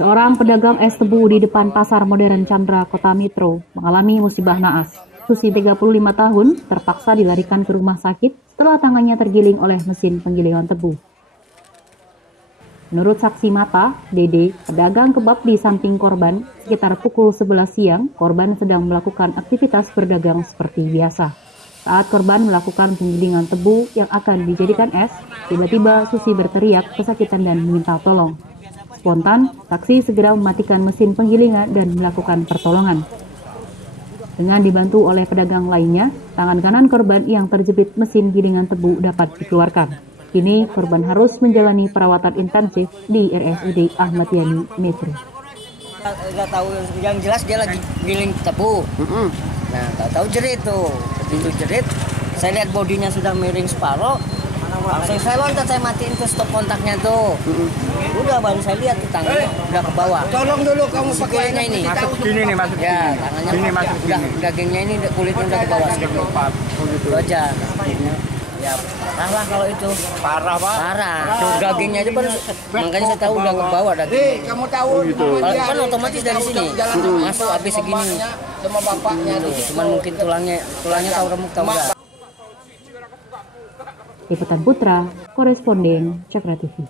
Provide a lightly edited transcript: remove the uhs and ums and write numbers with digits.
Seorang pedagang es tebu di depan Pasar Modern Chandra, Kota Mitro, mengalami musibah naas. Susi 35 tahun terpaksa dilarikan ke rumah sakit setelah tangannya tergiling oleh mesin penggilingan tebu. Menurut saksi mata, Dede, pedagang kebab di samping korban, sekitar pukul 11 siang, korban sedang melakukan aktivitas berdagang seperti biasa. Saat korban melakukan penggilingan tebu yang akan dijadikan es, tiba-tiba Susi berteriak kesakitan dan meminta tolong. Spontan, saksi segera mematikan mesin penggilingan dan melakukan pertolongan. Dengan dibantu oleh pedagang lainnya, tangan kanan korban yang terjepit mesin gilingan tebu dapat dikeluarkan. Kini korban harus menjalani perawatan intensif di RSUD Ahmad Yani, Metro. Nggak tahu, yang jelas dia lagi giling tebu. Nah, tahu jerit tuh, begitu jerit, saya lihat bodinya sudah miring separuh. Langsung saya loncat, saya matiin tuh stop kontaknya tuh. Udah baru saya lihat tuh tangannya udah ke bawah. Tolong dulu kamu pakainya ini. Masuk gini nih, masuk ya, gini. tangannya Gini masuk udah gini. dagingnya ini kulitnya udah ke bawah sedikit. Begitu. Itu aja. Ya parah lah kalau itu. Parah, Pak. Parah. Tuh dagingnya aja baru, makanya saya tahu udah ke bawah dagingnya. Kamu tahu gitu. Kalau kan otomatis dari sini masuk habis segini. Sama bapaknya tuh. Cuman mungkin tulangnya tahu remuk tahu enggak. Liputan Putra, Koresponden Cakra TV.